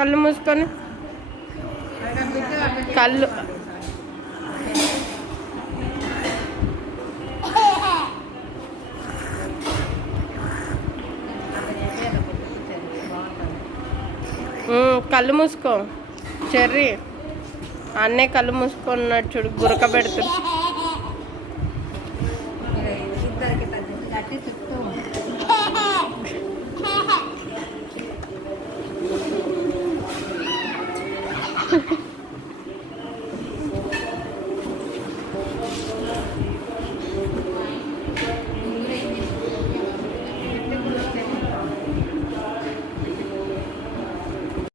కళ్ళు మూసుకొని కళ్ళు కళ్ళు మూసుకో చెర్రీ అన్నే కళ్ళు మూసుకున్నాడు చూడు గురక పెడుతుంది